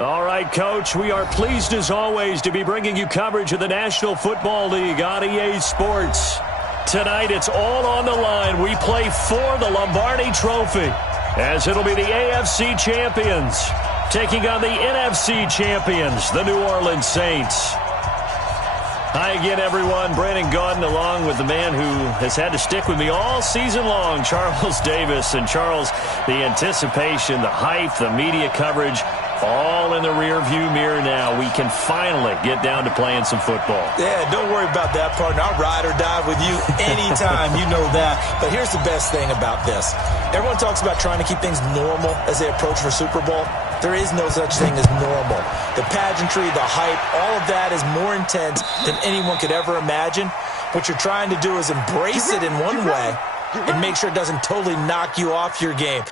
All right, Coach, we are pleased as always to be bringing you coverage of the National Football League on EA Sports. Tonight, it's all on the line. We play for the Lombardi Trophy, as it'll be the AFC champions taking on the NFC champions, the New Orleans Saints. Hi again, everyone. Brandon Gaudin along with the man who has had to stick with me all season long, Charles Davis. And Charles, the anticipation, the hype, the media coverage, all in the rearview mirror now. We can finally get down to playing some football. Yeah, don't worry about that, partner. I'll ride or die with you anytime. You know that. But here's the best thing about this. Everyone talks about trying to keep things normal as they approach for Super Bowl. There is no such thing as normal. The pageantry, the hype, all of that is more intense than anyone could ever imagine. What you're trying to do is embrace it in one way and make sure it doesn't totally knock you off your game.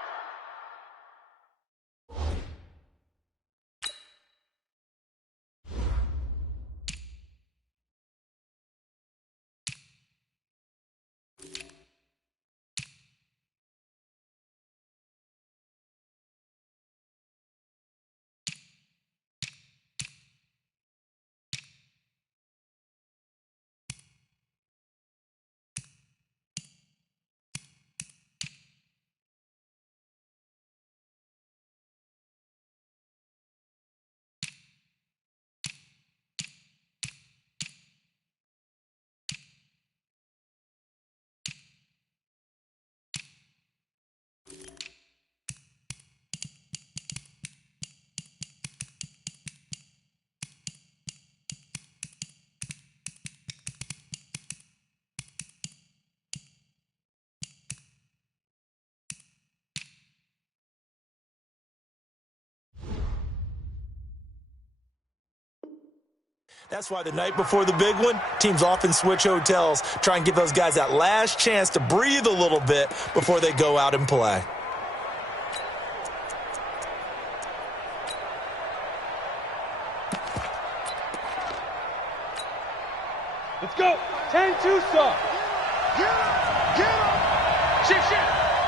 That's why the night before the big one, teams often switch hotels, try and give those guys that last chance to breathe a little bit before they go out and play. Let's go. 10-2 saw. Get him. Shift.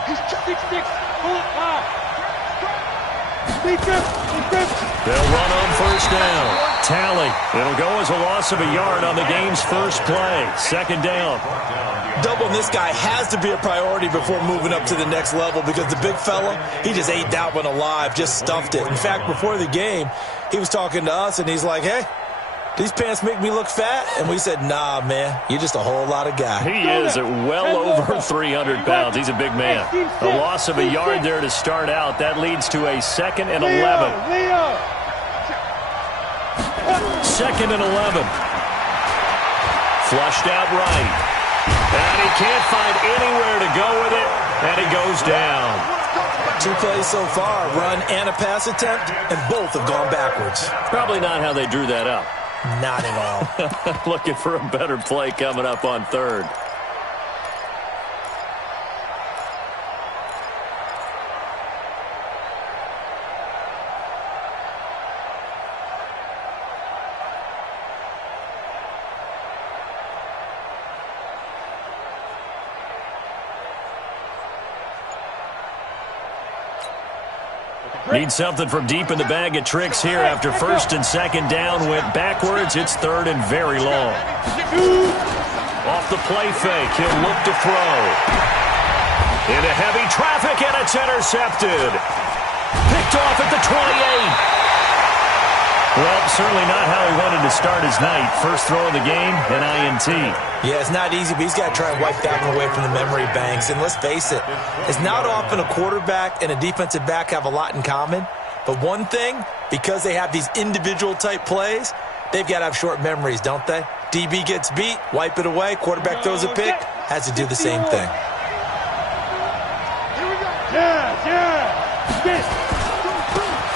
He's 6-6. Pull it 5. They'll run on first down. Tally. It'll go as a loss of a yard on the game's first play. Second down. Doubling this guy has to be a priority before moving up to the next level because the big fella, he just ate that one alive, just stuffed it. In fact, before the game, he was talking to us, and he's like, hey, these pants make me look fat? And we said, nah, man, you're just a whole lot of guy. He is at well over 300 pounds. He's a big man. A loss of a yard there to start out. That leads to a 2nd and 11. Second and 11. Flushed out right. And he can't find anywhere to go with it, and he goes down. 2 plays so far, run and a pass attempt, and both have gone backwards. Probably not how they drew that up. Not at all. Looking for a better play coming up on third. Need something from deep in the bag of tricks here after first and second down went backwards. It's third and very long. Off the play fake, he'll look to throw. Into heavy traffic, and it's intercepted. Picked off at the 28. Well, certainly not how he wanted to start his night. First throw of the game, an INT. Yeah, it's not easy, but he's got to try and wipe that one away from the memory banks. And let's face it, it's not often a quarterback and a defensive back have a lot in common. But one thing, because they have these individual type plays, they've got to have short memories, don't they? DB gets beat, wipe it away, quarterback throws a pick, has to do the same thing.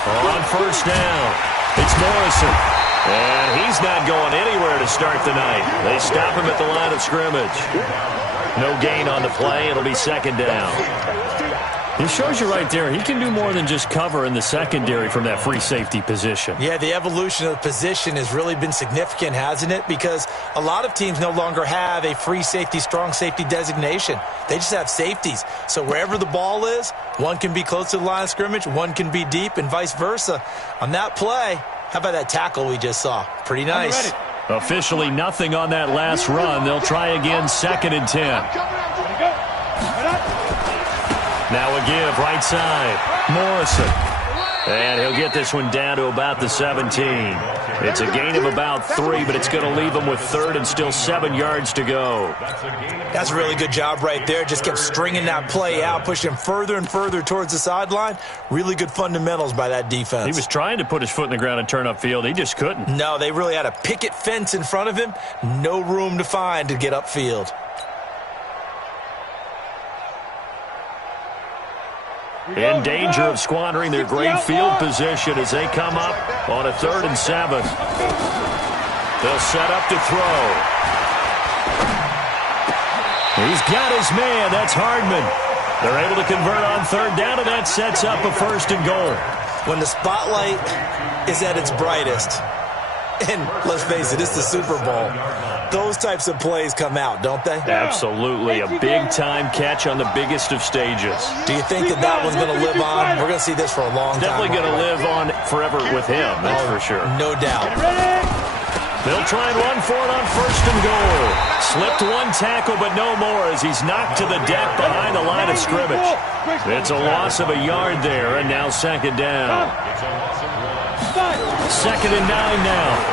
On first down, it's Morrison. And he's not going anywhere to start the night. They stop him at the line of scrimmage. No gain on the play. It'll be second down. It shows you right there, he can do more than just cover in the secondary from that free safety position. Yeah, the evolution of the position has really been significant, hasn't it? Because a lot of teams no longer have a free safety, strong safety designation. They just have safeties. So wherever the ball is, one can be close to the line of scrimmage, one can be deep, and vice versa. On that play, how about that tackle we just saw? Pretty nice. Officially nothing on that last run. They'll try again, 2nd and 10. Now a give, right side. Morrison. And he'll get this one down to about the 17. It's a gain of about 3, but it's going to leave him with 3rd and still 7 yards to go. That's a really good job right there. Just kept stringing that play out, pushing him further and further towards the sideline. Really good fundamentals by that defense. He was trying to put his foot in the ground and turn upfield. He just couldn't. No, they really had a picket fence in front of him. No room to find to get upfield. In danger of squandering their great field position as they come up on a 3rd and 7. They'll set up to throw. He's got his man. That's Hardman. They're able to convert on 3rd down, and that sets up a 1st and goal. When the spotlight is at its brightest, and let's face it, it's the Super Bowl, those types of plays come out, don't they? Absolutely. A big-time catch on the biggest of stages. Do you think that one's going to live on? We're going to see this for a long time. Definitely going to live on forever with him, that's for sure. No doubt. They'll try and run for it on 1st and goal. Slipped one tackle, but no more as he's knocked to the deck behind the line of scrimmage. It's a loss of a yard there, and now 2nd down. 2nd and 9 now.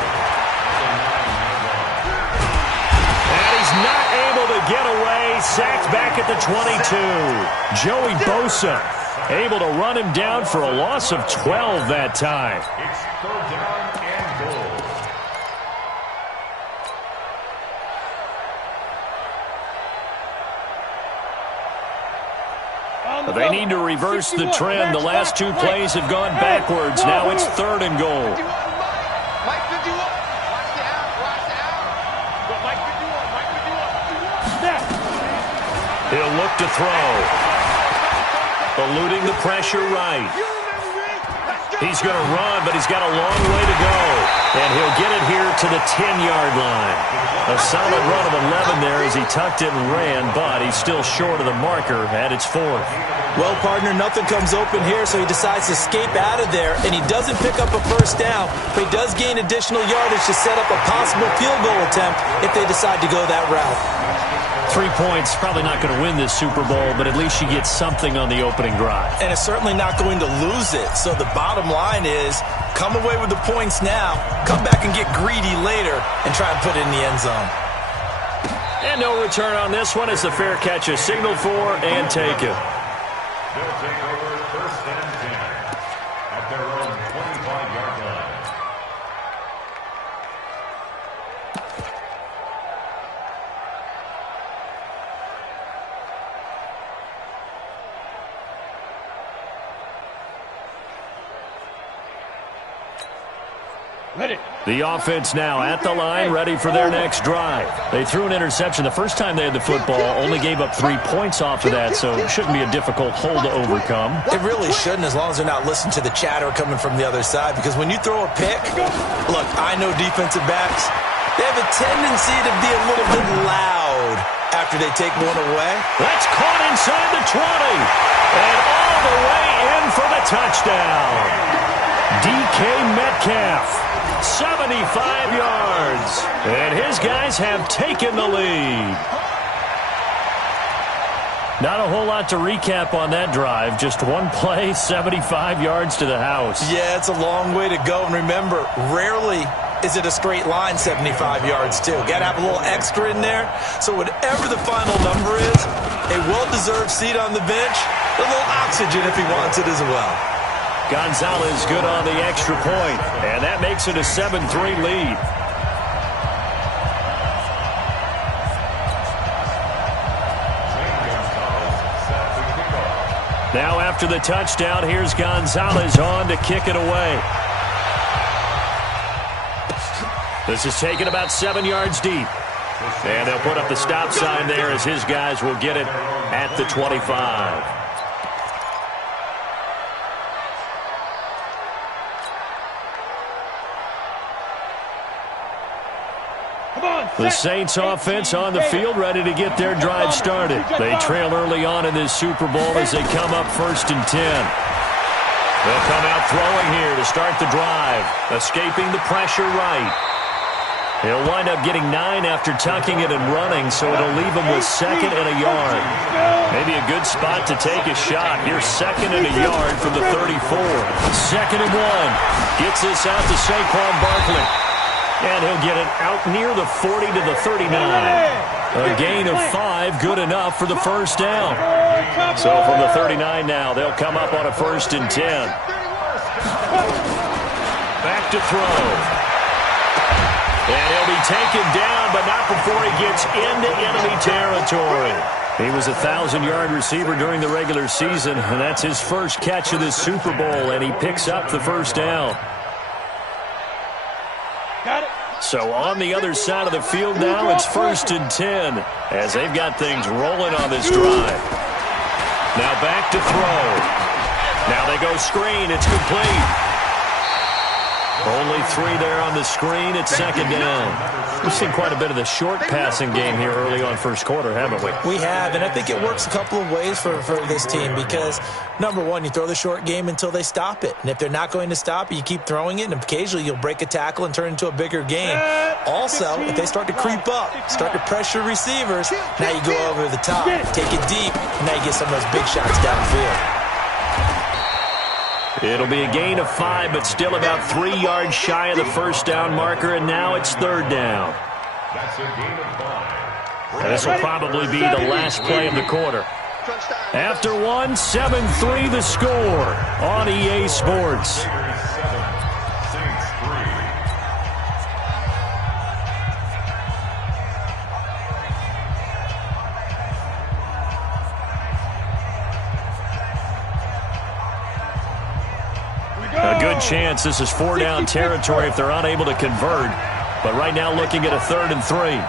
Not able to get away. Sacked back at the 22. Joey Bosa able to run him down for a loss of 12 that time. It's 3rd down and goal. They need to reverse the trend. The last 2 plays have gone backwards. Now it's 3rd and goal. He'll look to throw. Eluding the pressure right. He's going to run, but he's got a long way to go. And he'll get it here to the 10-yard line. A solid run of 11 there as he tucked it and ran, but he's still short of the marker at its 4th. Well, partner, nothing comes open here, so he decides to escape out of there, and he doesn't pick up a 1st down, but he does gain additional yardage to set up a possible field goal attempt if they decide to go that route. 3 points, probably not going to win this Super Bowl, but at least you get something on the opening drive. And it's certainly not going to lose it. So the bottom line is, come away with the points now, come back and get greedy later, and try and put it in the end zone. And no return on this one as the fair catch is signaled for and taken. They'll take over 1st and 10 at their own 25-yard line. The offense now at the line, ready for their next drive. They threw an interception the first time they had the football, only gave up 3 points off of that, so it shouldn't be a difficult hole to overcome. It really shouldn't, as long as they're not listening to the chatter coming from the other side, because when you throw a pick, look, I know defensive backs, they have a tendency to be a little bit loud after they take one away. That's caught inside the 20, and all the way in for the touchdown. DK Metcalf. 75 yards. And his guys have taken the lead. Not a whole lot to recap on that drive. Just one play, 75 yards to the house. Yeah, it's a long way to go. And remember, rarely is it a straight line 75 yards, too. Got to have a little extra in there. So whatever the final number is, a well-deserved seat on the bench, a little oxygen if he wants it as well. Gonzalez good on the extra point, and that makes it a 7-3 lead. Now after the touchdown, here's Gonzalez on to kick it away. This is taken about 7 yards deep. And they'll put up the stop sign there as his guys will get it at the 25. The Saints offense on the field, ready to get their drive started. They trail early on in this Super Bowl as they come up 1st and 10. They'll come out throwing here to start the drive, escaping the pressure right. He'll wind up getting 9 after tucking it and running, so it'll leave him with 2nd and a yard. Maybe a good spot to take a shot. Here's 2nd and a yard from the 34. 2nd and 1. Gets this out to Saquon Barkley. And he'll get it out near the 40 to the 39. A gain of 5, good enough for the first down. So from the 39 now, they'll come up on a 1st and 10. Back to throw. And he'll be taken down, but not before he gets into enemy territory. He was a 1,000-yard receiver during the regular season, and that's his first catch of this Super Bowl, and he picks up the first down. Got it. So on the other side of the field now, it's 1st and 10, as they've got things rolling on this drive. Now back to throw. Now they go screen. It's complete. Only 3 there on the screen. It's 2nd down. We've seen quite a bit of the short passing game here early on first quarter, haven't we? We have, and I think it works a couple of ways for this team because, number one, you throw the short game until they stop it. And if they're not going to stop it, you keep throwing it, and occasionally you'll break a tackle and turn it into a bigger game. Also, if they start to creep up, start to pressure receivers, now you go over the top, take it deep, and now you get some of those big shots downfield. It'll be a gain of 5, but still about 3 yards shy of the first down marker, and now it's 3rd down. That's a gain of 5. And this will probably be the last play of the quarter. After 1, 7-3 the score on EA Sports. A good chance this is 4-down territory if they're unable to convert. But right now looking at a 3rd and 3.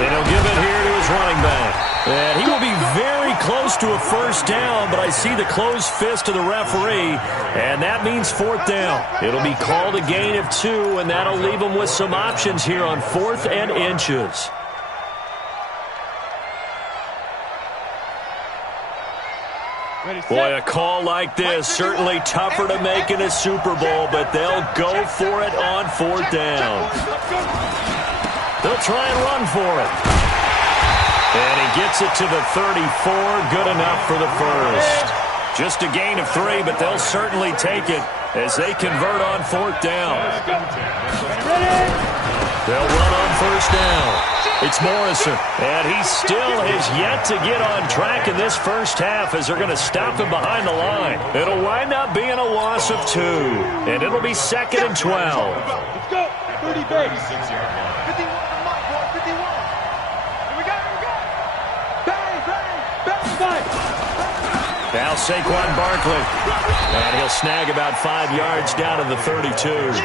And he'll give it here to his running back. And he will be very close to a first down, but I see the closed fist of the referee, and that means 4th down. It'll be called a gain of 2, and that'll leave him with some options here on 4th and inches. Boy, a call like this, certainly tougher to make in a Super Bowl, but they'll go for it on 4th down. They'll try and run for it. And he gets it to the 34, good enough for the first. Just a gain of 3, but they'll certainly take it as they convert on 4th down. They'll run on 1st down. It's Morrison, and he still has yet to get on track in this first half as they're going to stop him behind the line. It'll wind up being a loss of 2, and it'll be 2nd and 12. Let's go. 30 base. 51 on my boy. 51. Here we go. Bang, bang, bang, bang. Now Saquon Barkley, and he'll snag about 5 yards down to the 32.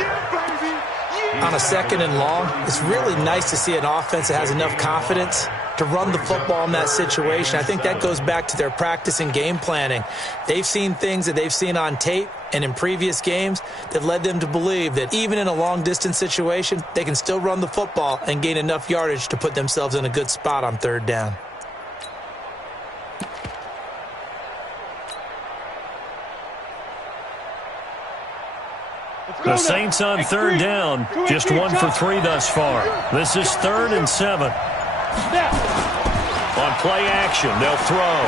On a 2nd and long, it's really nice to see an offense that has enough confidence to run the football in that situation. I think that goes back to their practice and game planning. They've seen things that they've seen on tape and in previous games that led them to believe that even in a long-distance situation, they can still run the football and gain enough yardage to put themselves in a good spot on 3rd down. The Saints on 3rd down, just 1 for 3 thus far. This is 3rd and 7. On play action, they'll throw.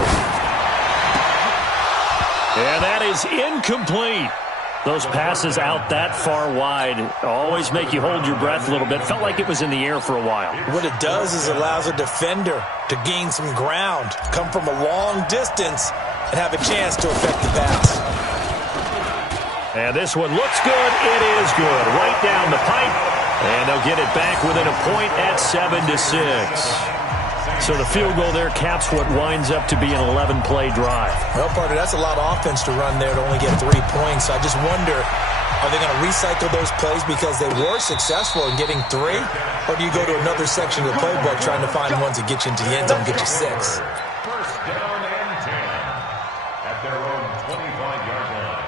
And that is incomplete. Those passes out that far wide always make you hold your breath a little bit. Felt like it was in the air for a while. What it does is allows a defender to gain some ground, come from a long distance, and have a chance to affect the pass. And this one looks good. It is good. Right down the pipe. And they'll get it back within a point at 7-6. So the field goal there caps what winds up to be an 11-play drive. Well, partner, that's a lot of offense to run there to only get 3 points. So I just wonder, are they going to recycle those plays because they were successful in getting 3? Or do you go to another section of the playbook trying to find ones that get you into the end zone and get you 6? First down and 10 at their own 25-yard line.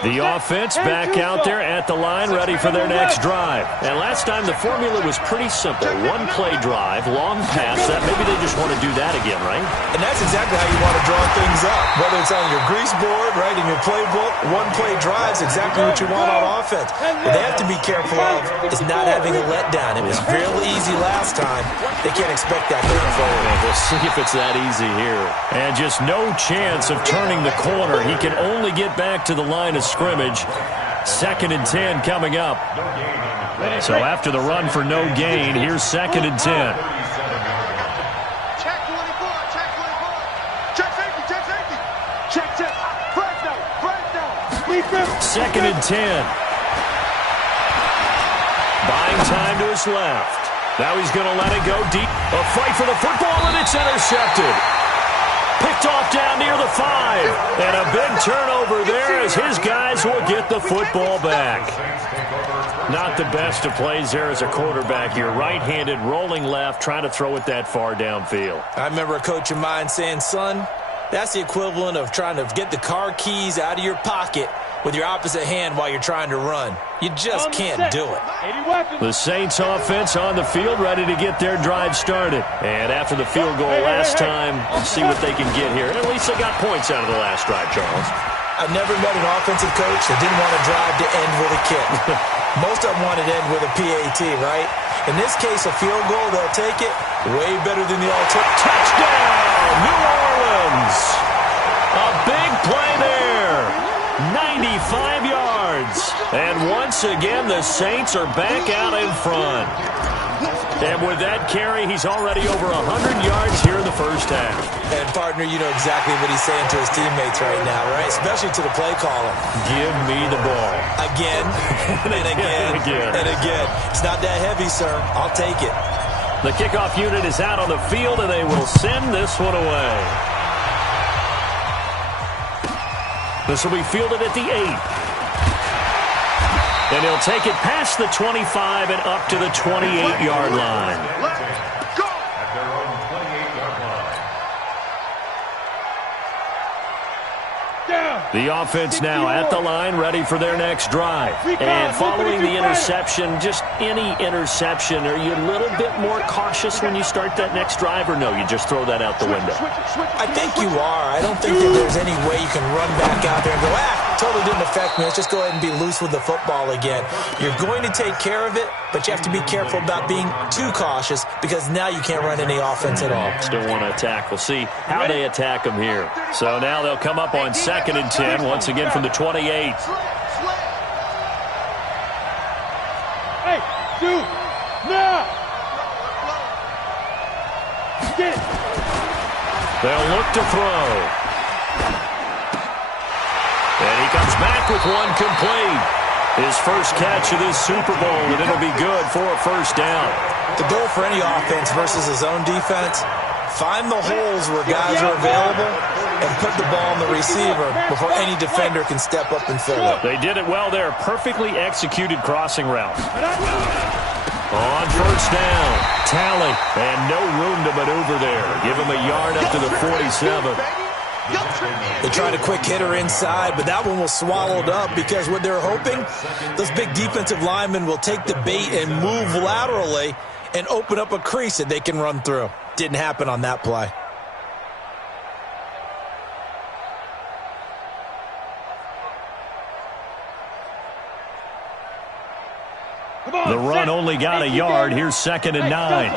The offense back out there at the line, ready for their next drive. And last time the formula was pretty simple. One play drive, long pass. That maybe they just want to do that again, right? And that's exactly how you want to draw things up. Whether it's on your grease board, right, in your playbook, one play drive is exactly what you want on offense. What they have to be careful of is not having a letdown. It was real easy last time. They can't expect that going forward. We'll see if it's that easy here. And just no chance of turning the corner. He can only get back to the line of scrimmage. 2nd and 10 coming up. So after the run for no gain, here's 2nd and 10. Check 24, check 24. Check safety, check safety. Check. First down. 2nd and 10. Buying time to his left. Now he's going to let it go deep. A fight for the football, and it's intercepted. Picked off down near the 5. And a big turnover there as his guys will get the football back. Not the best of plays there as a quarterback. You're right-handed, rolling left, trying to throw it that far downfield. I remember a coach of mine saying, son, that's the equivalent of trying to get the car keys out of your pocket with your opposite hand while you're trying to run. You just can't do it. The Saints offense on the field, ready to get their drive started. And after the field goal last time, see what they can get here. And at least they got points out of the last drive, Charles. I've never met an offensive coach that didn't want a drive to end with a kick. Most of them wanted to end with a PAT, right? In this case, a field goal, they'll take it. Way better than the alternative. Touchdown, New Orleans! A big play there. 95 yards. And once again, the Saints are back out in front. And with that carry, he's already over 100 yards here in the first half. And, partner, you know exactly what he's saying to his teammates right now, right? Especially to the play caller. Give me the ball. Again, and again, and again. It's not that heavy, sir. I'll take it. The kickoff unit is out on the field, and they will send this one away. This will be fielded at the 8. And he'll take it past the 25 and up to the 28-yard line. At their own 28-yard line. The offense now at the line, ready for their next drive. And following the interception, just any interception, are you a little bit more cautious when you start that next drive, or no, you just throw that out the window? I think you are. I don't think that there's any way you can run back out there and go, totally didn't affect me. Let's just go ahead and be loose with the football again. You're going to take care of it, but you have to be careful about being too cautious because now you can't run any offense at all. Still want to attack. We'll see how they attack them here. So now they'll come up on 2nd and 10, once again from the 28. Hey, dude, now. Get it. They'll look to throw. And he comes back with one complete. His first catch of this Super Bowl, and it'll be good for a first down. The goal for any offense versus his own defense, find the holes where guys are available and put the ball on the receiver before any defender can step up and fill it. They did it well there. Perfectly executed crossing route. On first down, Tally, and no room to maneuver there. Give him a yard up to the 47. They tried a quick hitter inside, but that one was swallowed up because what they're hoping, those big defensive linemen will take the bait and move laterally and open up a crease that they can run through. Didn't happen on that play. The run only got a yard. Here's 2nd and 9.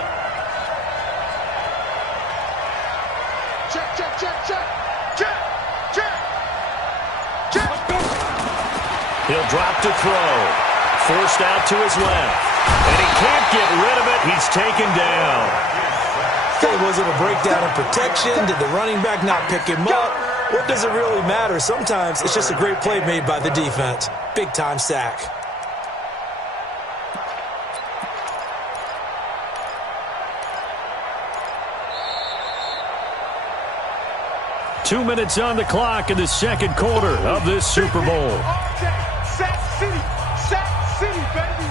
He'll drop to throw. Forced out to his left. And he can't get rid of it. He's taken down. Was it a breakdown in protection? Did the running back not pick him up? What does it really matter? Sometimes it's just a great play made by the defense. Big-time sack. Two minutes on the clock in the second quarter of this Super Bowl. Sack City, baby.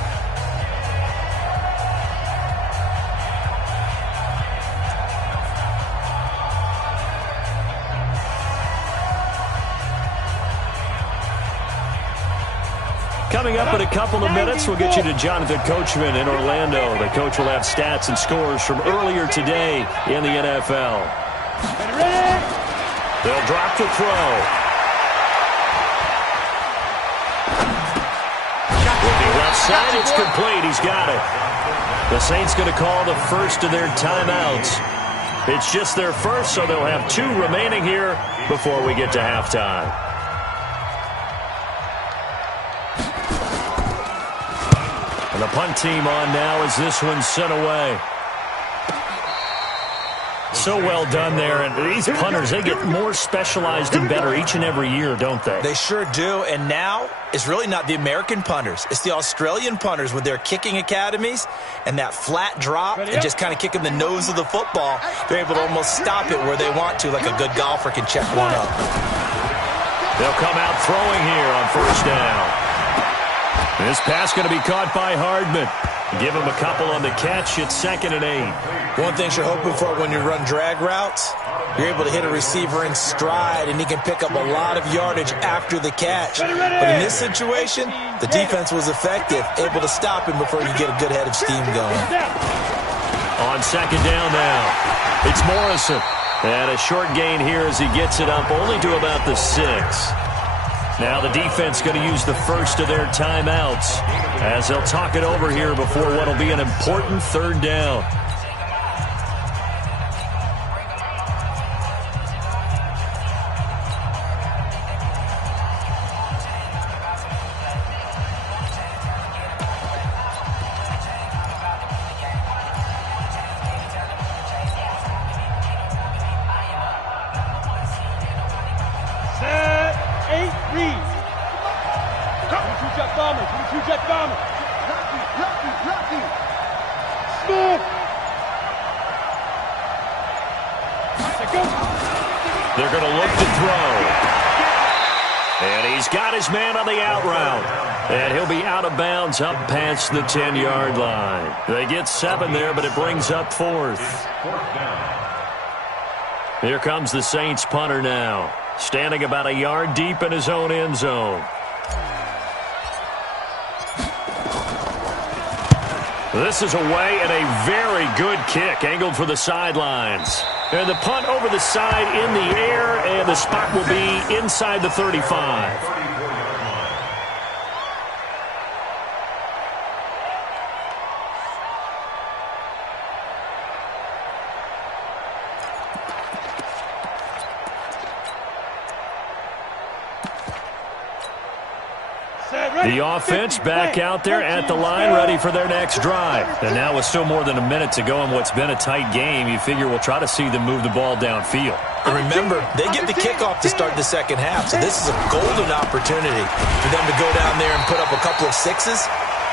Coming up in a couple of minutes, we'll get you to Jonathan Coachman in Orlando. The coach will have stats and scores from earlier today in the NFL. They'll drop the throw. With the left side, it's complete. He's got it. The Saints going to call the first of their timeouts. It's just their first, so they'll have 2 remaining here before we get to halftime. And the punt team on now as this one's sent away. So well done there. And these punters, they get more specialized and better each and every year, don't they? They sure do. And now it's really not the American punters. It's the Australian punters with their kicking academies and that flat drop and just kind of kicking the nose of the football. They're able to almost stop it where they want to, like a good golfer can check one up. They'll come out throwing here on first down. This pass going to be caught by Hardman. Give him a couple on the catch. It's 2nd and 8. One thing you're hoping for when you run drag routes, you're able to hit a receiver in stride, and he can pick up a lot of yardage after the catch. But in this situation, the defense was effective, able to stop him before you get a good head of steam going. On 2nd down now, it's Morrison. And a short gain here as he gets it up only to about the 6. Now the defense going to use the first of their timeouts as they'll talk it over here before what will be an important 3rd down. They're going to look to throw. And he's got his man on the out route. And he'll be out of bounds up past the 10-yard line. They get 7 there, but it brings up 4th. Here comes the Saints punter now, standing about a yard deep in his own end zone. This is away and a very good kick, angled for the sidelines. And the punt over the side in the air, and the spot will be inside the 35. The offense back out there at the line, ready for their next drive. And now with still more than a minute to go in what's been a tight game, you figure we'll try to see them move the ball downfield. And remember, they get the kickoff to start the 2nd half, so this is a golden opportunity for them to go down there and put up a couple of 6s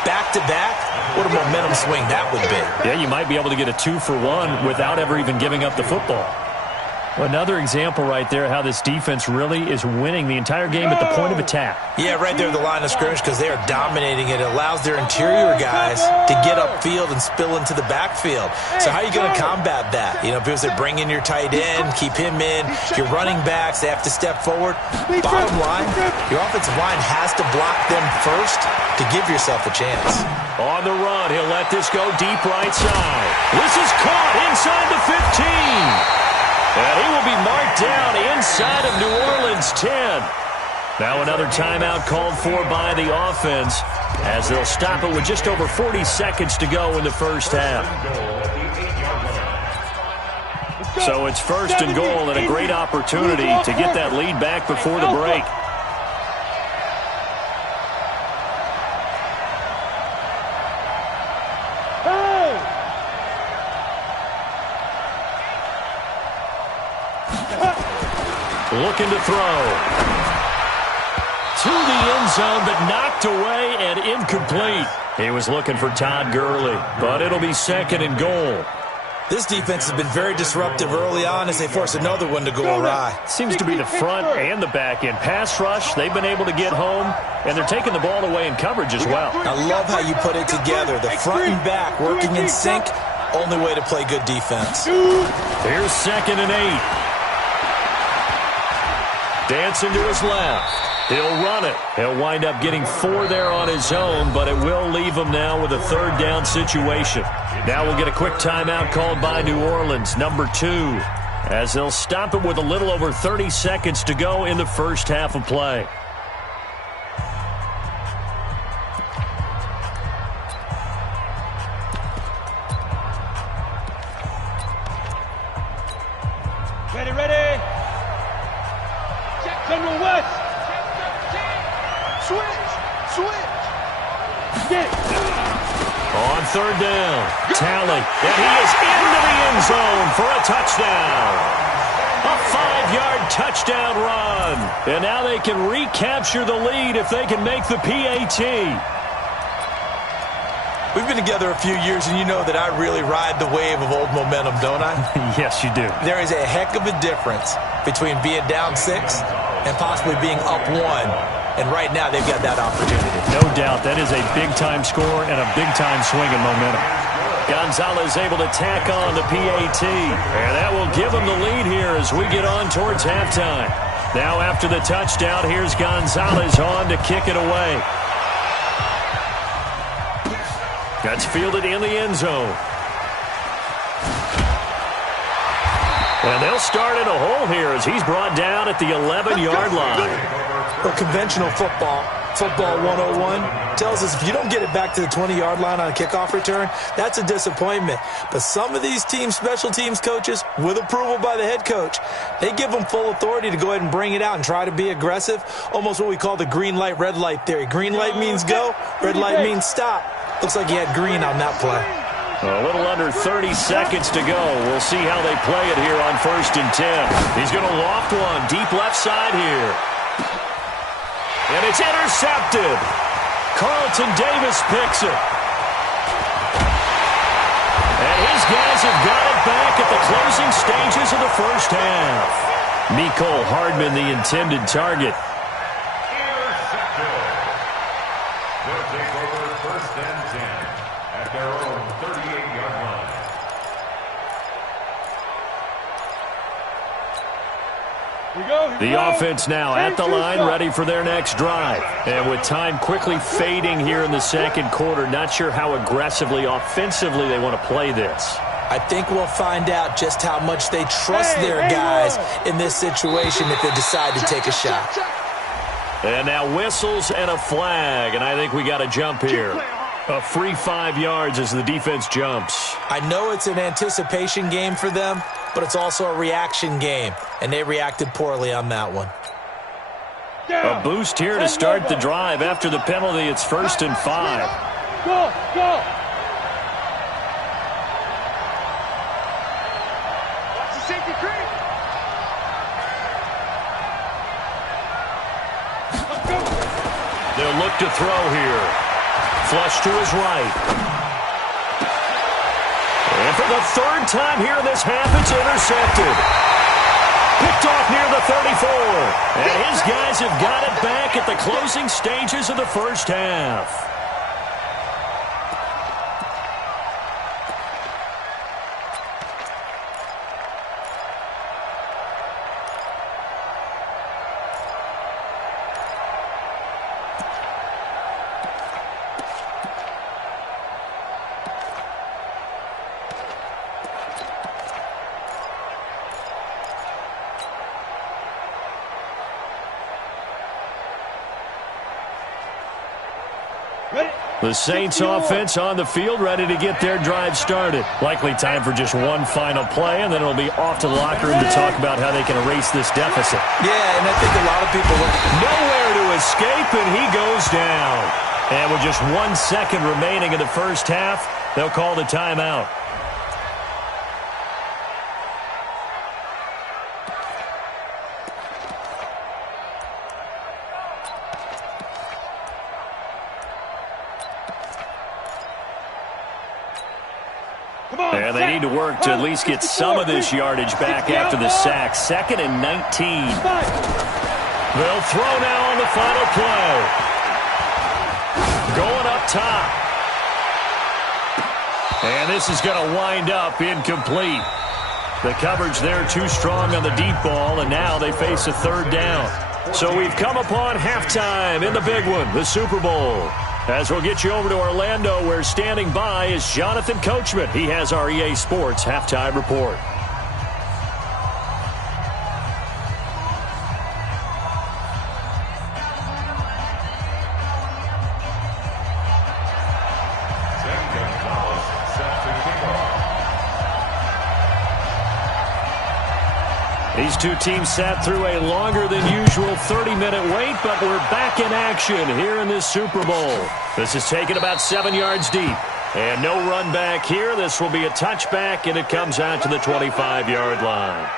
back-to-back. What a momentum swing that would be. Yeah, you might be able to get a 2-for-1 without ever even giving up the football. Another example right there how this defense really is winning the entire game at the point of attack. Yeah, right there at the line of scrimmage because they are dominating it. It allows their interior guys to get upfield and spill into the backfield. So how are you going to combat that? You know, because they bring in your tight end, keep him in. Your running backs, they have to step forward. Bottom line, your offensive line has to block them first to give yourself a chance. On the run, he'll let this go deep right side. This is caught inside the 15. And he will be marked down inside of New Orleans 10. Now another timeout called for by the offense as they'll stop it with just over 40 seconds to go in the first half. So it's 1st and goal and a great opportunity to get that lead back before the break. Looking to throw. To the end zone, but knocked away and incomplete. He was looking for Todd Gurley, but it'll be 2nd and goal. This defense has been very disruptive early on as they force another one to go awry. Seems to be the front and the back end. Pass rush, they've been able to get home, and they're taking the ball away in coverage as well. I love how you put it together. The front and back working in sync, only way to play good defense. Here's 2nd and 8. Dancing to his left. He'll run it. He'll wind up getting 4 there on his own, but it will leave him now with a 3rd down situation. Now we'll get a quick timeout called by New Orleans, number 2, as they'll stop it with a little over 30 seconds to go in the first half of play. Ready, ready. General West. Switch. Get it. On 3rd down, Talley, and he is into the end zone for a touchdown. A 5-yard touchdown run. And now they can recapture the lead if they can make the PAT. We've been together a few years, and you know that I really ride the wave of old momentum, don't I? Yes, you do. There is a heck of a difference between being down 6 and possibly being up 1. And right now, they've got that opportunity. No doubt. That is a big-time score and a big-time swing in momentum. Gonzalez able to tack on the PAT. And that will give him the lead here as we get on towards halftime. Now after the touchdown, here's Gonzalez on to kick it away. That's fielded in the end zone. And they'll start in a hole here as he's brought down at the 11-yard line. Well, conventional football 101, tells us if you don't get it back to the 20-yard line on a kickoff return, that's a disappointment. But some of these special teams coaches, with approval by the head coach, they give them full authority to go ahead and bring it out and try to be aggressive, almost what we call the green light, red light theory. Green light means go, red light means stop. Looks like he had green on that play. A little under 30 seconds to go. We'll see how they play it here on 1st and 10. He's going to loft one deep left side here. And it's intercepted. Carlton Davis picks it. And his guys have got it back at the closing stages of the first half. Mecole Hardman, the intended target. Intercepted. They'll take over 1st and 10 at their own 38-yard line. The offense now at the line, ready for their next drive. And with time quickly fading here in the second quarter, not sure how aggressively, offensively they want to play this. I think we'll find out just how much they trust their guys in this situation if they decide to take a shot. And now whistles and a flag, and I think we got a jump here. A free 5 yards as the defense jumps. I know it's an anticipation game for them, but it's also a reaction game, and they reacted poorly on that one. A boost here to start the drive. After the penalty, it's 1st and 5. Go! Watch the safety creep! They'll look to throw here. Flush to his right. And for the 3rd time here in this half, it's intercepted. Picked off near the 34. And his guys have got it back at the closing stages of the first half. The Saints offense on the field, ready to get their drive started. Likely time for just one final play, and then it'll be off to the locker room to talk about how they can erase this deficit. Yeah, and I think a lot of people nowhere to escape, and he goes down. And with just 1 second remaining in the first half, they'll call the timeout. And they need to work to at least get some of this yardage back after the sack. 2nd and 19. They'll throw now on the final play. Going up top. And this is going to wind up incomplete. The coverage there too strong on the deep ball, and now they face a third down. So we've come upon halftime in the big one, the Super Bowl. As we'll get you over to Orlando, where standing by is Jonathan Coachman. He has our EA Sports halftime report. These two teams sat through a longer than usual 30-minute wait, but we're back in action here in this Super Bowl. This is taken about 7 yards deep. And no run back here. This will be a touchback, and it comes out to the 25-yard line.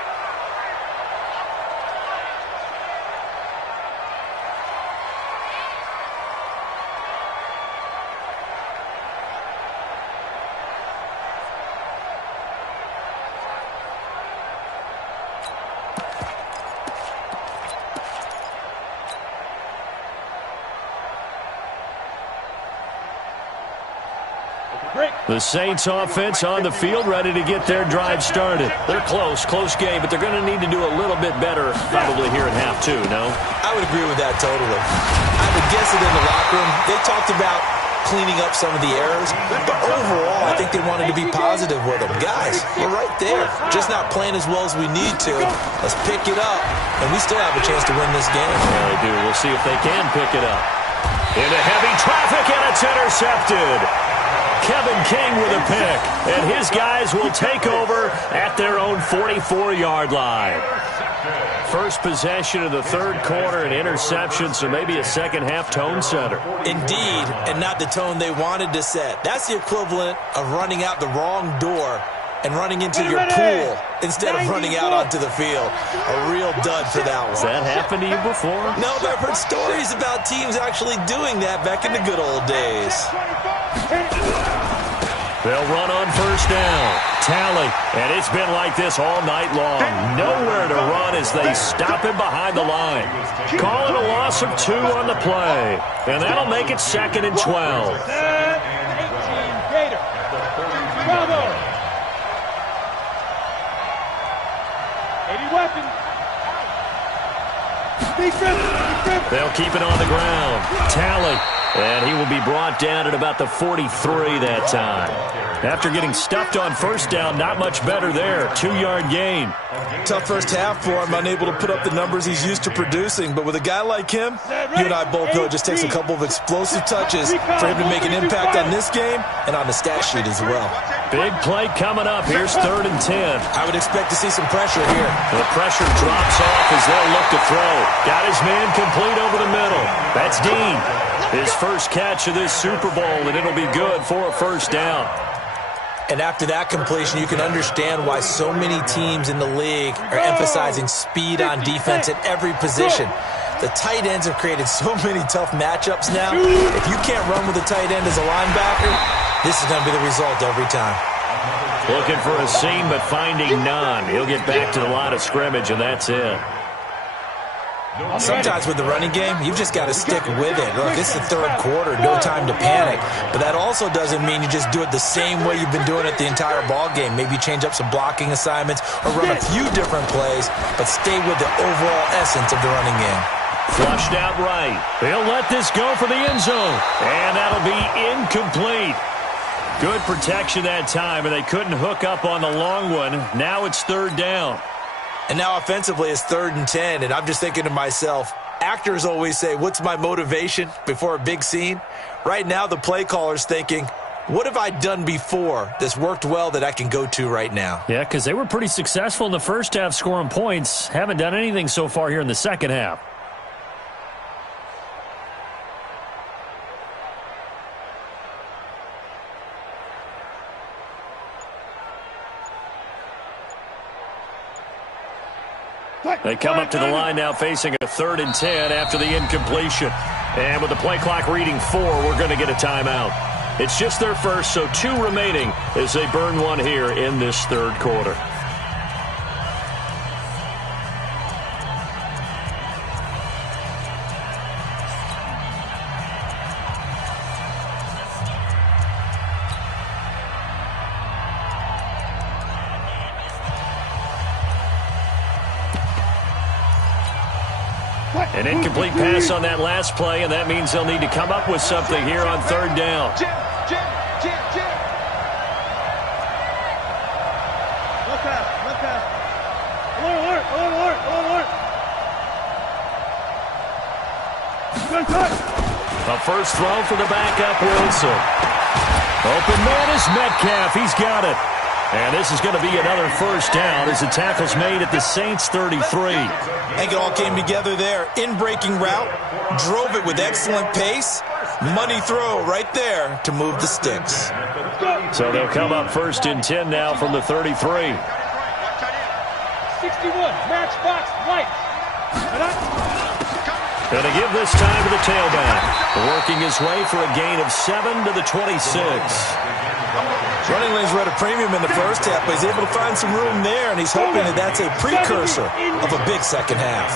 The Saints offense on the field, ready to get their drive started. They're close game, but they're going to need to do a little bit better probably here in half two, no? I would agree with that totally. I would guess it in the locker room. They talked about cleaning up some of the errors, but overall, I think they wanted to be positive with them. Guys, we're right there. Just not playing as well as we need to. Let's pick it up, and we still have a chance to win this game. Yeah, they do. We'll see if they can pick it up. Into heavy traffic, and it's intercepted. Kevin King with a pick, and his guys will take over at their own 44-yard line. First possession of the third quarter, an interception, so maybe a second-half tone setter. Indeed, and not the tone they wanted to set. That's the equivalent of running out the wrong door and running into your pool instead of running out onto the field. A real dud for that one. Has that happened to you before? No, but I've heard stories about teams actually doing that back in the good old days. They'll run on first down. Tally, and it's been like this all night long. Nowhere to run as they stop him behind the line. Call it a loss of 2 on the play, and that'll make it 2nd and 12. 18, Gator. Bravo. 80 weapons. They'll keep it on the ground. Tally, and he will be brought down at about the 43 that time. After getting stuffed on first down, not much better there. 2-yard gain. Tough first half for him, unable to put up the numbers he's used to producing. But with a guy like him, you and I both know it just takes a couple of explosive touches for him to make an impact on this game and on the stat sheet as well. Big play coming up. Here's 3rd and 10. I would expect to see some pressure here. The pressure drops off as they'll look to throw. Got his man complete over the middle. That's Dean. His first catch of this Super Bowl, and it'll be good for a first down. And after that completion, you can understand why so many teams in the league are emphasizing speed on defense at every position. The tight ends have created so many tough matchups now. If you can't run with a tight end as a linebacker, this is going to be the result every time. Looking for a seam, but finding none. He'll get back to the line of scrimmage, and that's it. Sometimes with the running game, you've just got to stick with it. Look, it's the third quarter, no time to panic. But that also doesn't mean you just do it the same way you've been doing it the entire ball game. Maybe change up some blocking assignments or run a few different plays, but stay with the overall essence of the running game. Flushed out right. They'll let this go for the end zone, and that'll be incomplete. Good protection that time, and they couldn't hook up on the long one. Now it's 3rd down. And now offensively it's 3rd and 10, and I'm just thinking to myself, actors always say, what's my motivation before a big scene? Right now the play caller's thinking, what have I done before that's worked well that I can go to right now? Yeah, because they were pretty successful in the first half scoring points. Haven't done anything so far here in the second half. They come up to the line now facing a 3rd and 10 after the incompletion. And with the play clock reading 4, we're going to get a timeout. It's just their first, so 2 remaining as they burn one here in this third quarter. An incomplete pass on that last play, and that means they'll need to come up with something here on third down. Jim. Look out. Alert. Good touch. A first throw for the backup, Wilson. Open man is Metcalf. He's got it. And this is going to be another first down as the tackle's made at the Saints 33. I think it all came together there. In-breaking route, drove it with excellent pace. Money throw right there to move the sticks. So they'll come up first and 10 now from the 33. 61, matchbox, white. Going to give this time to the tailback. Working his way for a gain of 7 to the 26. Running lanes were at a premium in the first half, but he's able to find some room there, and he's hoping that that's a precursor of a big second half.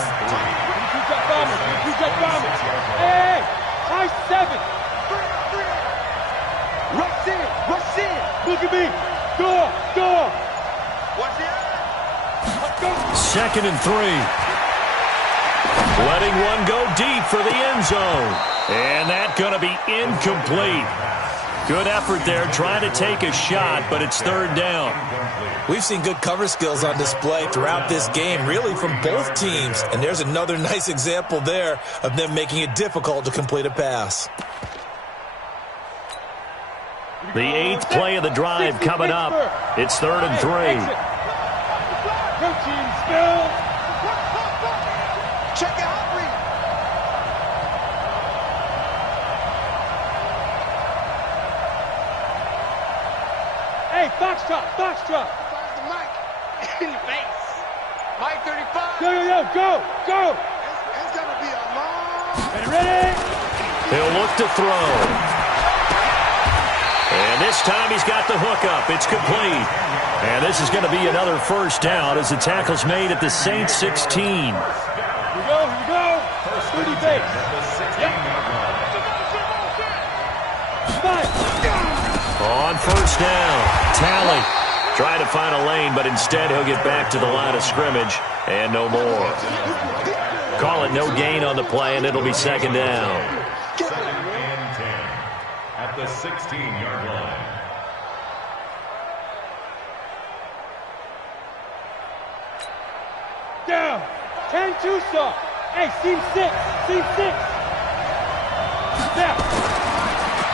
Hey, high 7. Rush in. Look at me. Go. Watch it. Let's go. 2nd and 3. Letting one go deep for the end zone. And that's going to be incomplete. Good effort there, trying to take a shot, but it's third down. We've seen good cover skills on display throughout this game, really from both teams. And there's another nice example there of them making it difficult to complete a pass. The 8th play of the drive coming up. It's 3rd and 3. Go team, Spill. Check out. Hey, box drop. Find the mic. In the face. Mike 35. Go. It's going to be a long. Ready? He'll look to throw. And this time he's got the hook up. It's complete. And this is going to be another first down as the tackle's made at the Saints 16. Here we go. 30 base. On first down, Talley trying to find a lane, but instead he'll get back to the line of scrimmage and no more. Call it no gain on the play, and it'll be second down. 2nd and 10 at the 16-yard line. Down. 10-2 soft. Hey, seam 6. Now.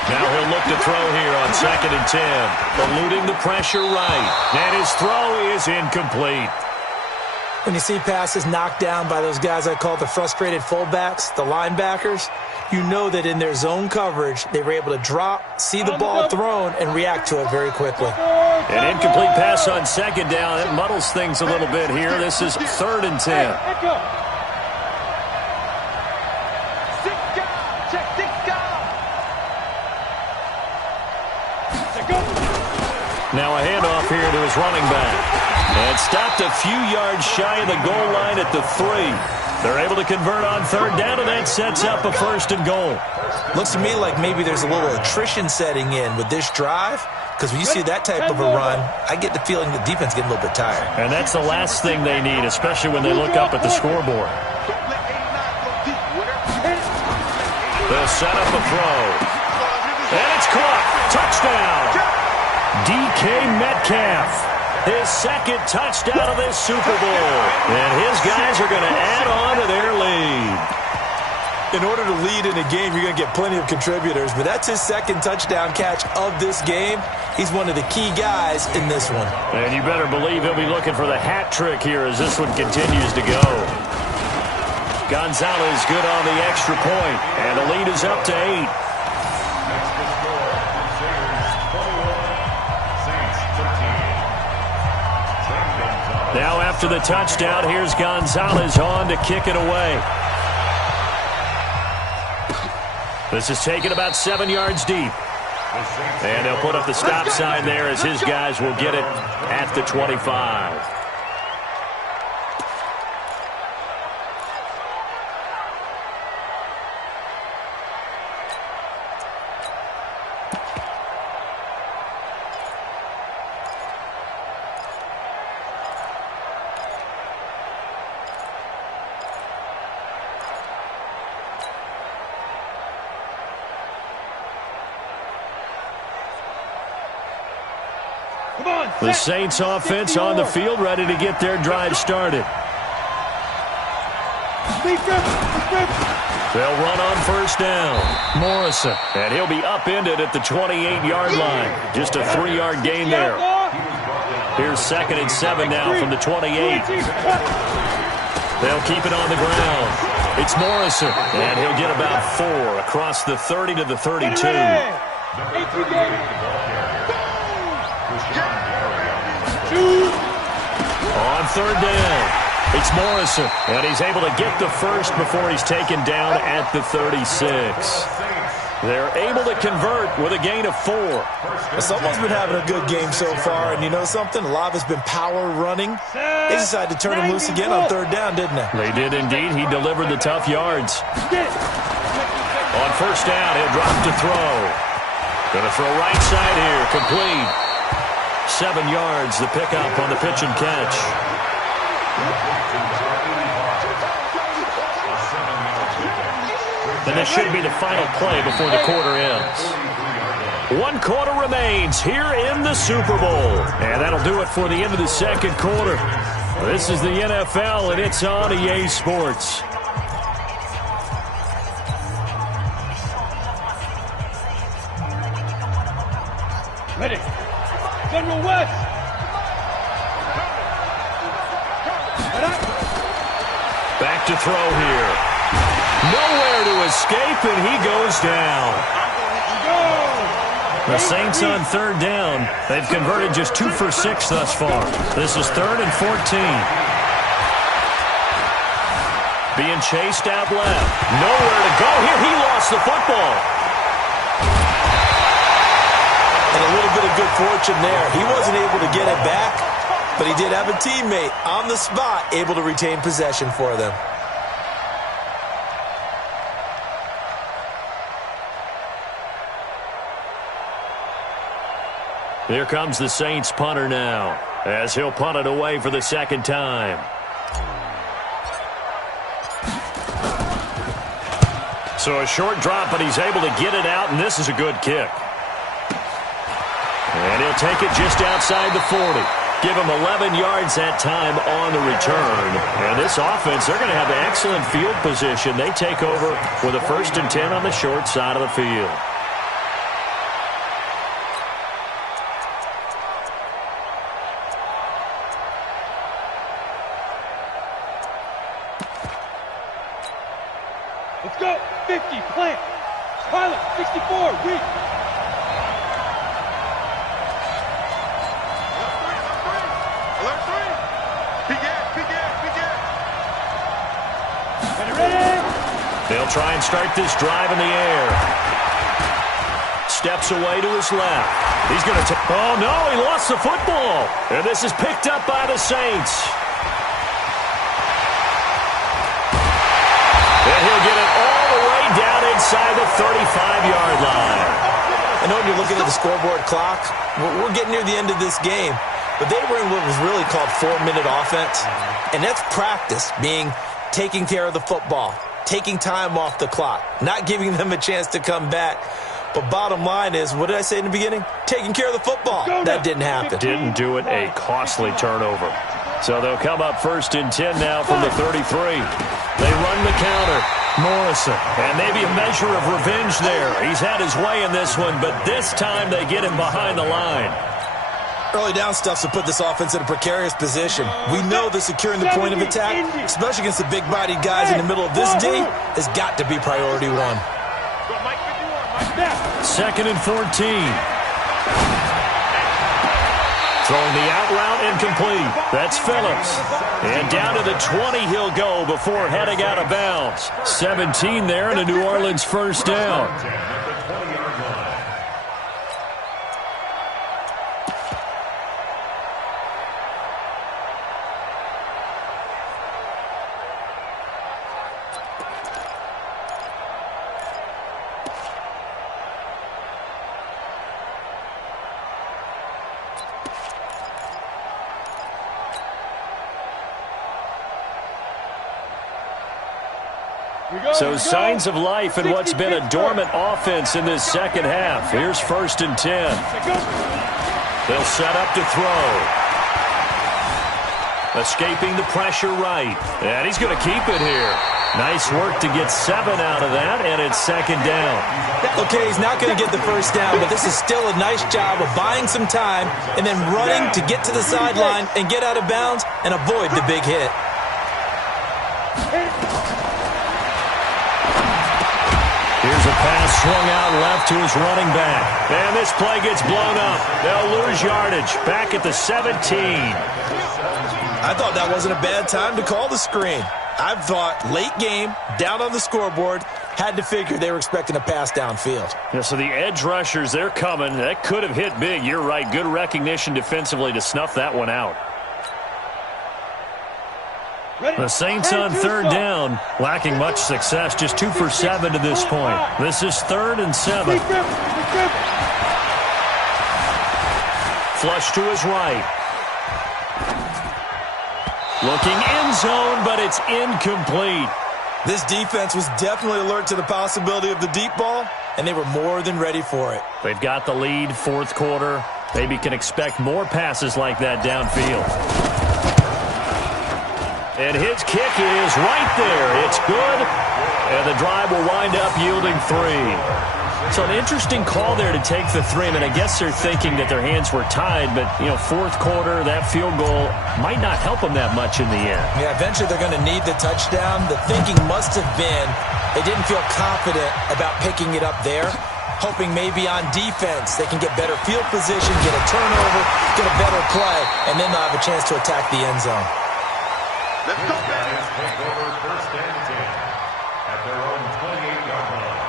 Now he'll look to throw here on 2nd and 10. Eluding the pressure right. And his throw is incomplete. When you see passes knocked down by those guys I call the frustrated fullbacks, the linebackers, you know that in their zone coverage, they were able to drop, see the ball thrown, and react to it very quickly. An incomplete pass on 2nd down. It muddles things a little bit here. This is 3rd and 10. Now a handoff here to his running back. And stopped a few yards shy of the goal line at the 3. They're able to convert on 3rd down, and that sets up a 1st and goal. Looks to me like maybe there's a little attrition setting in with this drive, because when you see that type of a run, I get the feeling the defense getting a little bit tired. And that's the last thing they need, especially when they look up at the scoreboard. They'll set up a throw. And it's caught. Touchdown. DK Metcalf, his 2nd touchdown of this Super Bowl. And his guys are going to add on to their lead. In order to lead in a game, you're going to get plenty of contributors, but that's his 2nd touchdown catch of this game. He's one of the key guys in this one. And you better believe he'll be looking for the hat trick here as this one continues to go. Gonzalez good on the extra point, and the lead is up to 8. Now after the touchdown, here's Gonzalez on to kick it away. This is taken about 7 yards deep. And they'll put up the stop sign there as his guys will get it at the 25. The Saints offense on the field, ready to get their drive started. They'll run on first down. Morrison, and he'll be upended at the 28-yard line. Just a 3-yard gain there. Here's 2nd and 7 now from the 28. They'll keep it on the ground. It's Morrison, and he'll get about 4 across the 30 to the 32. On third down, it's Morrison, and he's able to get the first before he's taken down at the 36. They're able to convert with a gain of 4. Someone's been having a good game so far, and you know something? A lot has been power running. They decided to turn him loose again on third down, didn't they? They did indeed. He delivered the tough yards. On first down, he'll drop to throw. Going to throw right side here, complete. 7 yards, the pickup on the pitch and catch. And this should be the final play before the quarter ends. 1 quarter remains here in the Super Bowl. And that'll do it for the end of the second quarter. This is the NFL, and it's on EA Sports. Ready. General West. Back to throw here. Nowhere to escape, and he goes down. The Saints on third down. They've converted just 2 for 6 thus far. This is 3rd and 14. Being chased out left. Nowhere to go here. He lost the football. And a little bit of good fortune there. He wasn't able to get it back, but he did have a teammate on the spot able to retain possession for them. Here comes the Saints punter now, as he'll punt it away for the second time. So a short drop, but he's able to get it out, and this is a good kick. And he'll take it just outside the 40. Give him 11 yards that time on the return. And this offense, they're going to have excellent field position. They take over with a 1st and 10 on the short side of the field. Let's go. 50, plant. Pilot, 64, weak. Alert 3. Begin. Ready. They'll try and start this drive in the air. Steps away to his left. He's going to take... Oh, no, he lost the football. And this is picked up by the Saints. And he'll get it all the way down inside the 35-yard line. I know when you're looking at the scoreboard clock, we're getting near the end of this game, but they were in what was really called 4-minute offense, and that's practice, being taking care of the football, taking time off the clock, not giving them a chance to come back. But bottom line is, what did I say in the beginning? Taking care of the football. That didn't happen. Didn't do it, a costly turnover. So they'll come up 1st and 10 now from the 33. They run the counter. Morrison. And maybe a measure of revenge there. He's had his way in this one, but this time they get him behind the line. Early down stuff's to put this offense in a precarious position. We know that securing the point of attack, especially against the big-bodied guys in the middle of this D, has got to be priority 1. 2nd and 14. Throwing the out route incomplete. That's Phillips. And down to the 20 he'll go before heading out of bounds. 17 there and a New Orleans first down. So signs of life in what's been a dormant offense in this second half. Here's 1st and 10. They'll set up to throw. Escaping the pressure right. And he's going to keep it here. Nice work to get 7 out of that, and it's second down. Okay, he's not going to get the first down, but this is still a nice job of buying some time and then running to get to the sideline and get out of bounds and avoid the big hit. Here's a pass swung out left to his running back. And this play gets blown up. They'll lose yardage. Back at the 17. I thought that wasn't a bad time to call the screen. I thought late game, down on the scoreboard, had to figure they were expecting a pass downfield. Yeah, so the edge rushers, they're coming. That could have hit big. You're right. Good recognition defensively to snuff that one out. The Saints on third down, lacking much success, just 2 for 7 to this point. This is 3rd and 7. Flush to his right. Looking end zone, but it's incomplete. This defense was definitely alert to the possibility of the deep ball, and they were more than ready for it. They've got the lead, fourth quarter. Maybe can expect more passes like that downfield. And his kick is right there. It's good, and the drive will wind up yielding 3. So an interesting call there to take the 3. I mean, I guess they're thinking that their hands were tied, but, you know, fourth quarter, that field goal might not help them that much in the end. Yeah, eventually they're going to need the touchdown. The thinking must have been they didn't feel confident about picking it up there, hoping maybe on defense they can get better field position, get a turnover, get a better play, and then they'll have a chance to attack the end zone. Let's go, guys. Take over 1st and 10 at their own 28-yard line.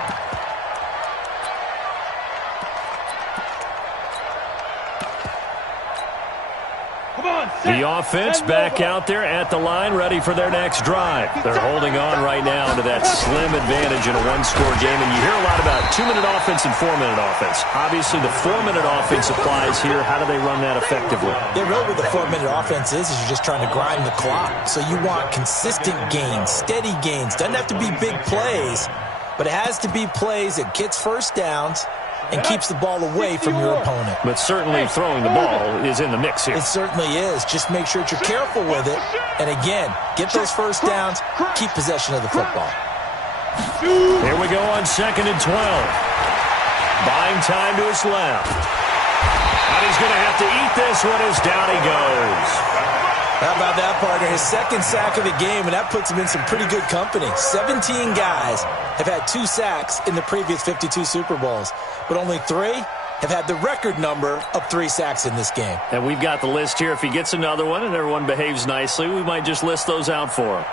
The offense back out there at the line, ready for their next drive. They're holding on right now to that slim advantage in a one-score game, and you hear a lot about 2-minute offense and 4-minute offense. Obviously, the 4-minute offense applies here. How do they run that effectively? Yeah, really what the 4-minute offense is you're just trying to grind the clock. So you want consistent gains, steady gains. Doesn't have to be big plays, but it has to be plays that gets first downs and keeps the ball away from your opponent. But certainly throwing the ball is in the mix here. It certainly is. Just make sure that you're careful with it. And again, get those first downs, keep possession of the football. Here we go on 2nd and 12. Buying time to his left. And he's going to have to eat this one as down he goes. How about that, partner? His 2nd sack of the game, and that puts him in some pretty good company. 17 guys have had 2 sacks in the previous 52 Super Bowls, but only 3 have had the record number of 3 sacks in this game. And we've got the list here. If he gets another one and everyone behaves nicely, we might just list those out for him.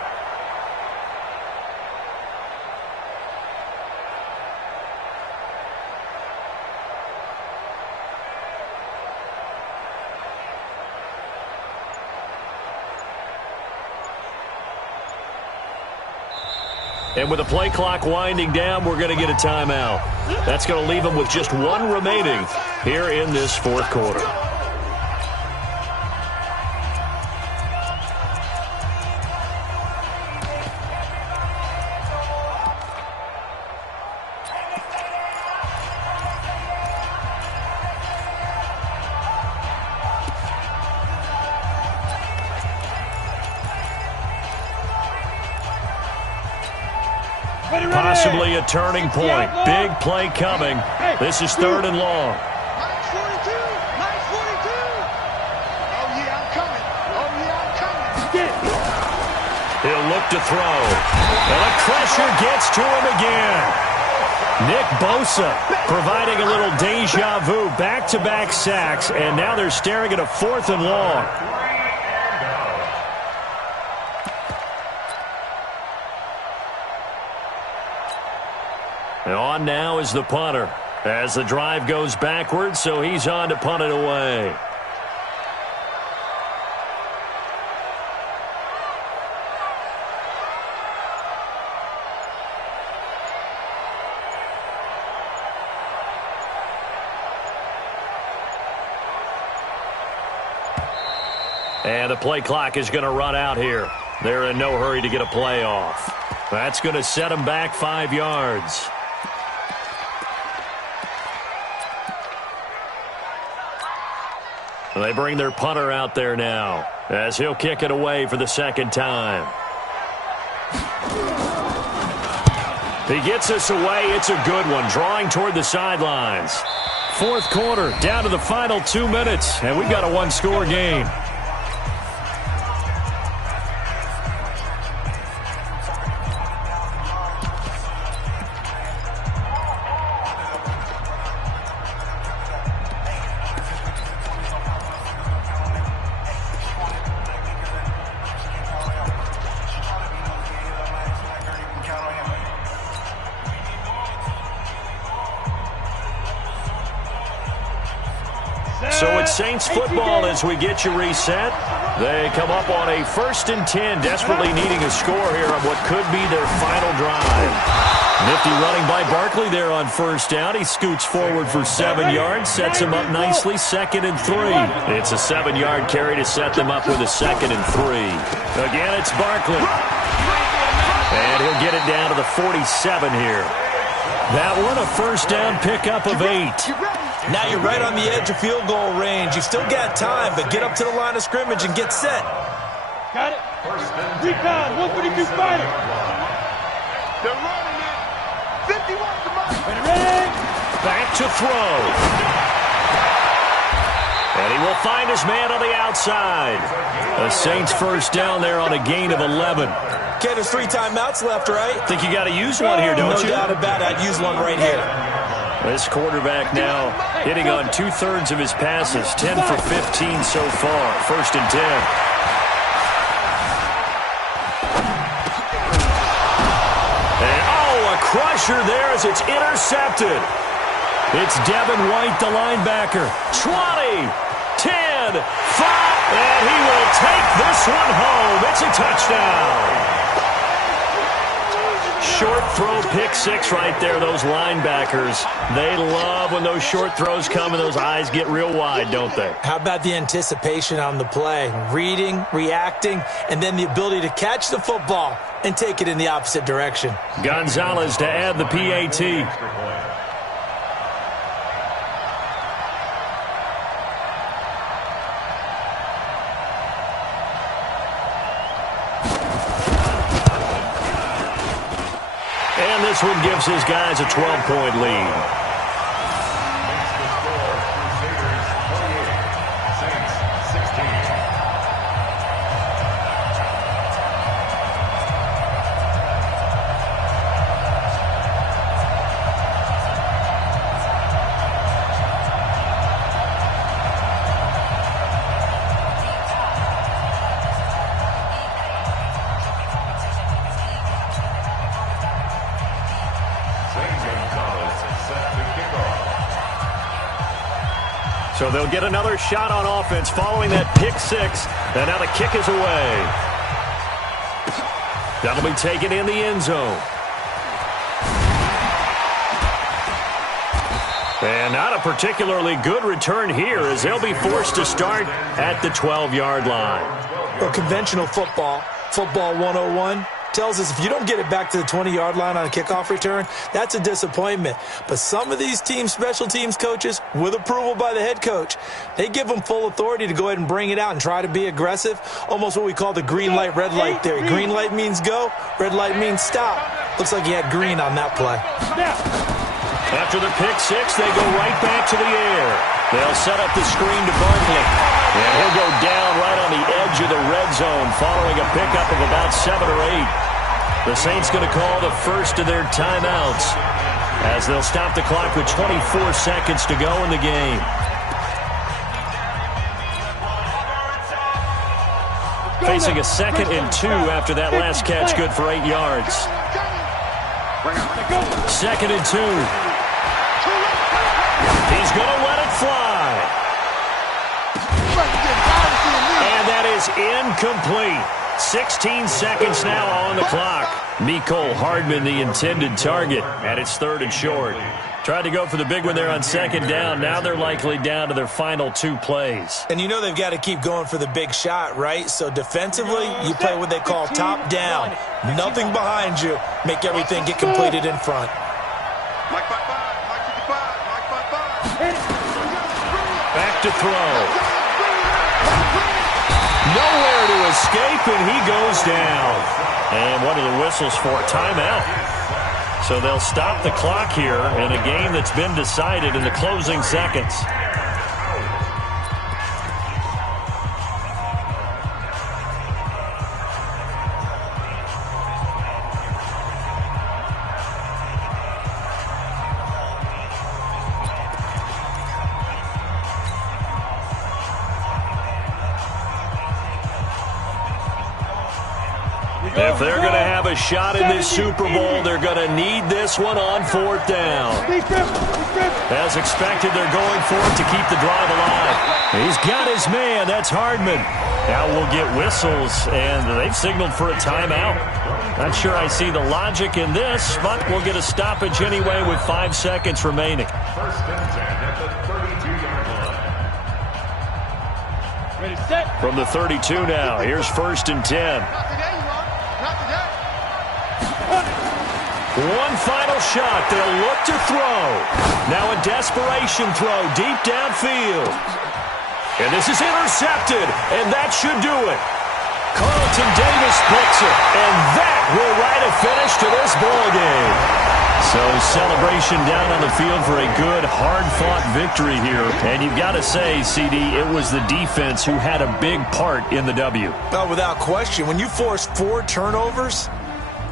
And with the play clock winding down, we're going to get a timeout. That's going to leave them with just 1 remaining here in this fourth quarter. Possibly a turning point. Big play coming. This is 3rd and long. Minus 42. Minus 42. Oh, yeah, I'm coming. Oh, yeah, I'm coming. He'll look to throw. And the pressure gets to him again. Nick Bosa providing a little deja vu. Back-to-back sacks, and now they're staring at a 4th and long. And on now is the punter as the drive goes backwards, so he's on to punt it away. And the play clock is going to run out here. They're in no hurry to get a play off. That's going to set them back 5 yards. They bring their punter out there now as he'll kick it away for the second time. He gets us away. It's a good one, drawing toward the sidelines. Fourth quarter, down to the final 2 minutes, and we've got a one-score game. So it's Saints football as we get you reset. They come up on a 1st and 10, desperately needing a score here on what could be their final drive. Nifty running by Barkley there on first down. He scoots forward for 7 yards, sets him up nicely, 2nd and 3. It's a 7-yard carry to set them up with a 2nd and 3. Again, it's Barkley. And he'll get it down to the 47 here. That one, a first down pickup of 8. Now you're right on the edge of field goal range. You've still got time, but get up to the line of scrimmage and get set. Got it. Recon, 132 fighter. They're running it. 51 to Mike. Ready? Back to throw. And he will find his man on the outside. The Saints first down there on a gain of 11. Okay, there's 3 timeouts left, right? Think you got to use one here, don't you? No doubt about it. I'd use one right here. This quarterback now hitting on 2/3 of his passes, 10 for 15 so far. 1st and 10. And, a crusher there as it's intercepted. It's Devin White, the linebacker. 20, 10, 5, and he will take this one home. It's a touchdown. Short throw, pick 6 right there. Those linebackers, they love when those short throws come and those eyes get real wide, don't they? How about the anticipation on the play? Reading, reacting, and then the ability to catch the football and take it in the opposite direction. Gonzalez to add the PAT. And this one gives his guys a 12-point lead. So they'll get another shot on offense following that pick 6. And now the kick is away. That'll be taken in the end zone. And not a particularly good return here as they'll be forced to start at the 12-yard line. Well, conventional football 101, tells us if you don't get it back to the 20-yard line on a kickoff return, that's a disappointment. But some of these special teams coaches, with approval by the head coach, they give them full authority to go ahead and bring it out and try to be aggressive, almost what we call the green light, red light theory. Green light means go, red light means stop. Looks like he had green on that play. After the pick 6, they go right back to the air. They'll set up the screen to Barkley. And he'll go down right on the edge of the red zone following a pickup of about 7 or 8. The Saints going to call the first of their timeouts as they'll stop the clock with 24 seconds to go in the game. Facing a 2nd and 2 after that last catch, good for 8 yards. 2nd and 2. He's going to let it fly. And that is incomplete. 16 seconds now on the clock. Mecole Hardman, the intended target, and it's 3rd and short. Tried to go for the big one there on 2nd down. Now they're likely down to their final 2 plays. And you know they've got to keep going for the big shot, right? So defensively, you play what they call top down. Nothing behind you. Make everything get completed in front. Mike 55, Mike 55, Mike 55. Back to throw. Nowhere to escape, and he goes down. And one of the whistles for a timeout. So they'll stop the clock here in a game that's been decided in the closing seconds. If they're going to have a shot in this Super Bowl, they're going to need this one on fourth down. As expected, they're going for it to keep the drive alive. He's got his man. That's Hardman. Now we'll get whistles, and they've signaled for a timeout. Not sure I see the logic in this, but we'll get a stoppage anyway with 5 seconds remaining. First and 10 at the 32-yard line. Ready, set. From the 32 now, here's first and 10. One final shot. They'll look to throw. Now a desperation throw deep downfield. And this is intercepted, and that should do it. Carlton Davis picks it, and that will write a finish to this ball game. So celebration down on the field for a good, hard-fought victory here. And you've got to say, CD, it was the defense who had a big part in the W. No, without question. When you force 4 turnovers,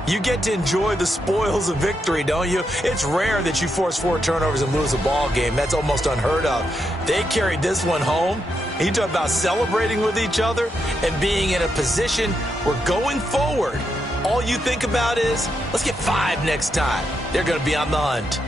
you get to enjoy the spoils of victory, don't you? It's rare that you force 4 turnovers and lose a ball game. That's almost unheard of. They carried this one home. You talk about celebrating with each other and being in a position where going forward, all you think about is, let's get 5 next time. They're going to be on the hunt.